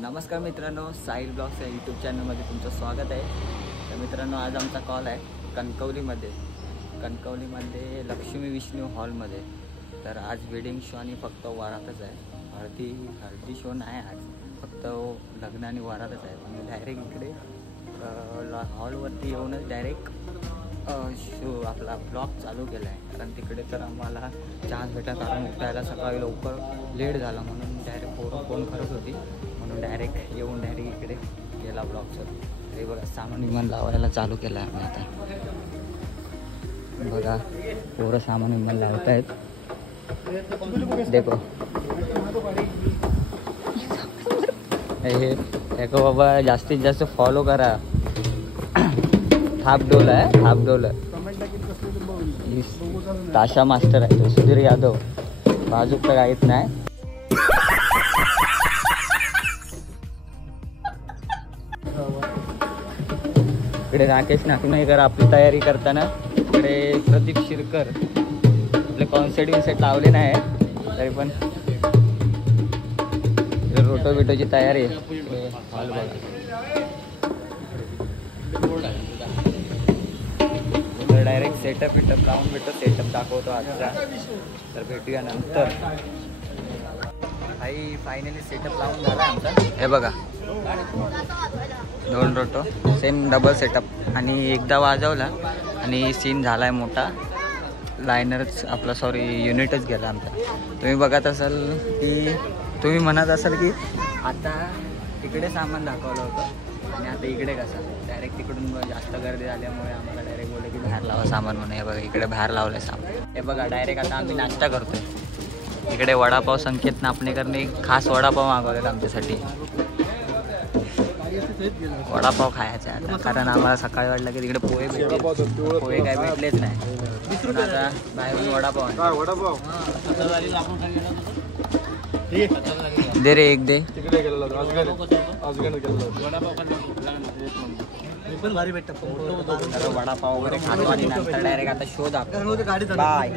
नमस्कार मित्रांनो, साहिल ब्लॉग्स या यूट्यूब चॅनलमध्ये तुमचं स्वागत आहे. तर मित्रांनो, आज आमचा कॉल आहे कणकवलीमध्ये लक्ष्मी विष्णू हॉलमध्ये. तर आज वेडिंग शो आणि फक्त वरातच आहे. हळदी शो नाही आज, फक्त लग्न आणि वरातच आहे. मी डायरेक्ट इकडे हॉलवरती येऊनच डायरेक्ट शो आपला ब्लॉग चालू केला आहे. कारण तिकडे तर आम्हाला चान्स भेटला, कारण उठायला सकाळी लवकर लेट झाला म्हणून डायरेक्ट फोन करत होती, म्हणून डायरेक्ट इकडे गेला ब्लॉगचं. हे बघा, सामान विमान लावायला चालू केलं आहे आम्ही आता. बघा, पोरं सामान विमान लावत आहेत. देखो हे बाबा, जास्तीत जास्त फॉलो करा. थाप डोल आहे, थाप डोल. ताशा मास्टर आहे तो, सुधीर यादव. बाजूक तर काहीच नाही. इकडे राकेश नाकणेकर आपली तयारी करताना, इकडे प्रदीप शिरकर आपले कॉन्सर्ट लावले नाही तरी पण रोटो बिटोची तयारी आहे. हॉल बघा, तर डायरेक्ट सेटअप लावून सेटअप दाखवतो आजचा. तर भेटूया नंतर. काही फायनली सेटअप लावून झाला आमचा. हे बघा, 2 रोटो सेम डबल सेटअप आणि एकदा वाजवला आणि सीन झाला आहे मोठा. लायनरच आपला युनिटच गेला आमचा. तुम्ही बघत असाल की, तुम्ही म्हणत असाल की आता तिकडे सामान दाखवलं होतं आणि आता इकडे कसं डायरेक्ट तिकडून जास्त गर्दी झाल्यामुळे आम्हाला डायरेक्ट बोलले की बाहेर लावा सामान म्हणून. हे बघा, इकडे बाहेर लावलं सामान. हे बघा, डायरेक्ट आता आम्ही नाश्ता करतोय. इकडे वडापाव संकेत नापणेकरने खास वडापाव मागवलेत आमच्यासाठी. वडापाव खायचा आहे आता, कारण आम्हाला सकाळी वाटलं की तिकडे पोहे काय भेटलेच नाही. आता बाहेरून वडापाव दे रे, एक दे. वडापाव वगैरे खातो आणि नंतर डायरेक्ट आता शो दाखवतो. बाय.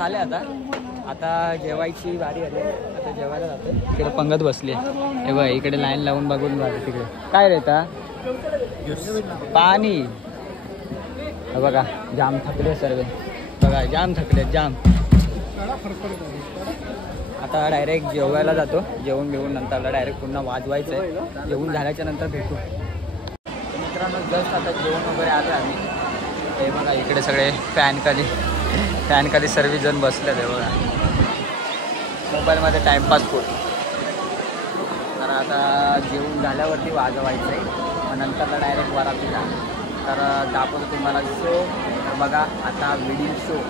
झाले आता जेवायची वारी आली. आता जेवायला जातो. इकडे पंगत बसली आहे. हे बघ इकडे लाईन लावून बघून झाली. तिकडे काय रेता पाणी. हे बघा जाम थकले सर्व. बघा जाम थकले जाम. आता डायरेक्ट जेवायला जातो. जेवून घेऊन नंतर डायरेक्ट पुन्हा वाजवायचं आहे. जेवून झाल्याच्या नंतर भेटू. मित्रांनो जस्ट आता जेवण वगैरे आलं आम्ही. हे बघा इकडे सगळे फॅनखाली सर्वजण बसले. ते बघा मोबाईलमध्ये टाईमपास करू. तर आता जेवून झाल्यावरती वाजवायचं आहे. मग नंतरला डायरेक्ट वरातीला तर दाखवतो तुम्हाला शो. तर बघा आता video show.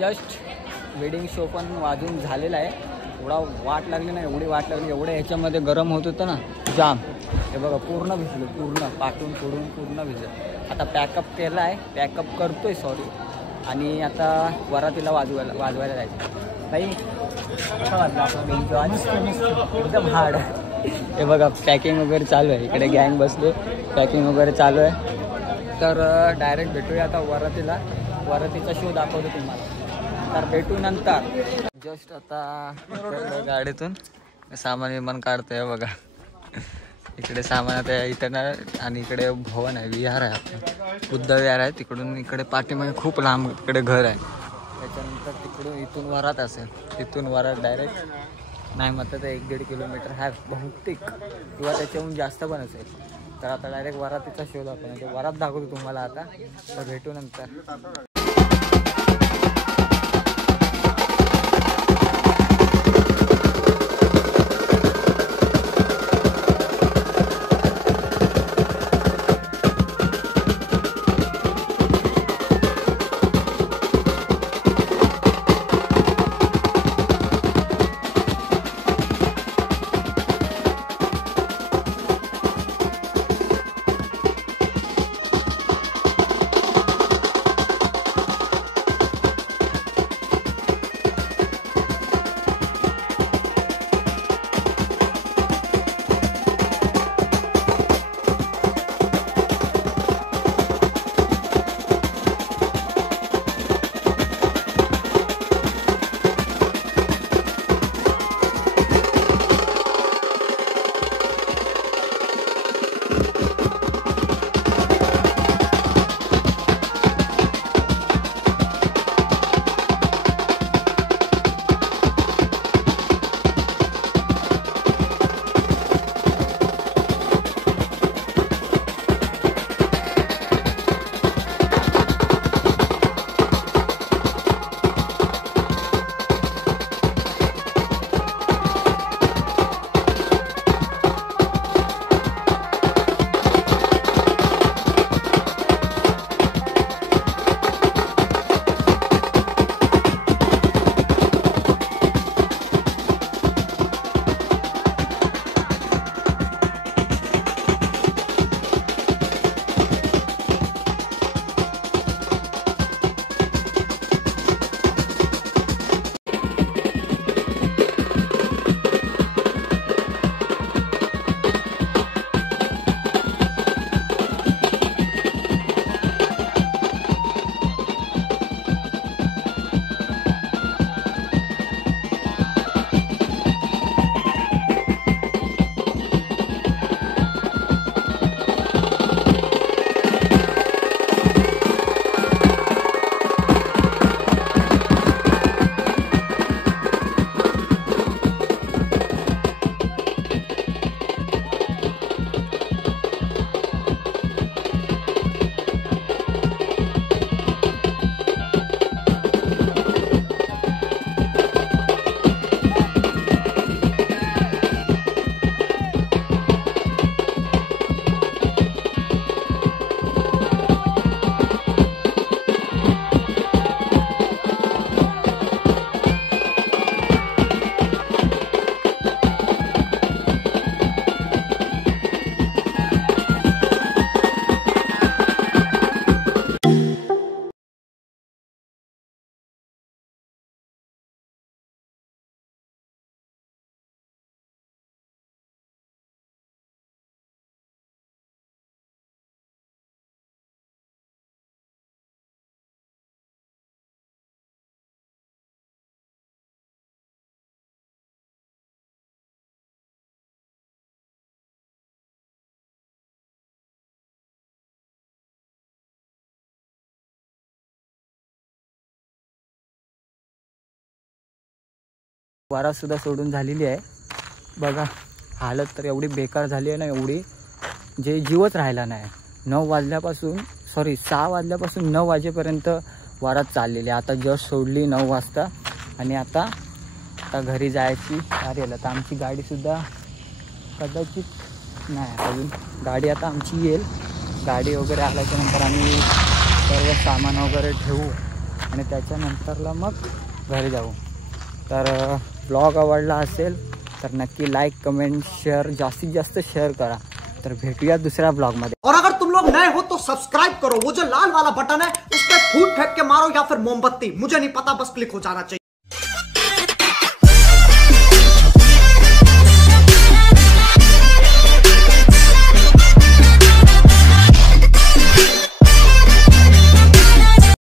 Just wedding show पण वाजून झालेला आहे. एवढा वाट लागली ना, एवढी वाट लागली, एवढं ह्याच्यामध्ये गरम होत होतं ना जाम. हे बघा पूर्ण भिजलं, पूर्ण पाठून सोडून पूर्ण भिजलं. आता पॅकअप केला आहे, पॅकअप करतोय सॉरी. आणि आता वरातीला वाजवायला जायचं. ताई कसा वाटला आपण एन्जॉय? एकदम हार्ड. हे बघा पॅकिंग वगैरे चालू आहे, इकडे गँग बसले, पॅकिंग वगैरे चालू आहे. तर डायरेक्ट भेटूया आता वरातीला. वरातीचा शो दाखवतो तुम्हाला, तर भेटू नंतर. जस्ट आता गाडीतून सामान विमान काढतोय बघा. इकडे सामान आता इथं ना, आणि इकडे भवन आहे, विहार आहे आपलं, बुद्ध विहार आहे. तिकडून इकडे पाठीमागे खूप लांब इकडे घर आहे. त्याच्यानंतर तिकडून इथून वरात असेल, तिथून वरात डायरेक्ट नाही म्हटलं तर 1-1.5 किलोमीटर आहे बहुतेक, किंवा त्याच्याहून जास्त पण असेल. तर आता डायरेक्ट वरातीचा शो दाखवतो, वरात दाखवतो तुम्हाला आता. तर भेटू नंतर. वारातसुद्धा सोडून झालेली आहे. बघा हालत तर एवढी बेकार झाली आहे ना, एवढी जे जीवच राहिला नाही. 6 वाजल्यापासून 9 वाजेपर्यंत वारात चाललेली. आता जस्ट सोडली 9 वाजता आणि आता घरी जायची तयारी आली. तर आमची गाडीसुद्धा कदाचित नाही अजून, गाडी आता आमची येईल. गाडी वगैरे आल्याच्यानंतर आम्ही सर्व सामान वगैरे ठेवू आणि त्याच्यानंतरला मग घरी जाऊ. तर ब्लॉग आवडला असेल तर नक्की लाईक कमेंट शेअर जास्तीत जास्त शेअर करा. तर भेटूया दुसऱ्या ब्लॉगमध्ये. और अगर तुम लोग नए हो तो सब्सक्राइब करो, वो जो लाल वाला बटन है उस पर फूट फेंक के मारो या फिर मोमबत्ती, मुझे नहीं पता, बस क्लिक हो जाना चाहिए.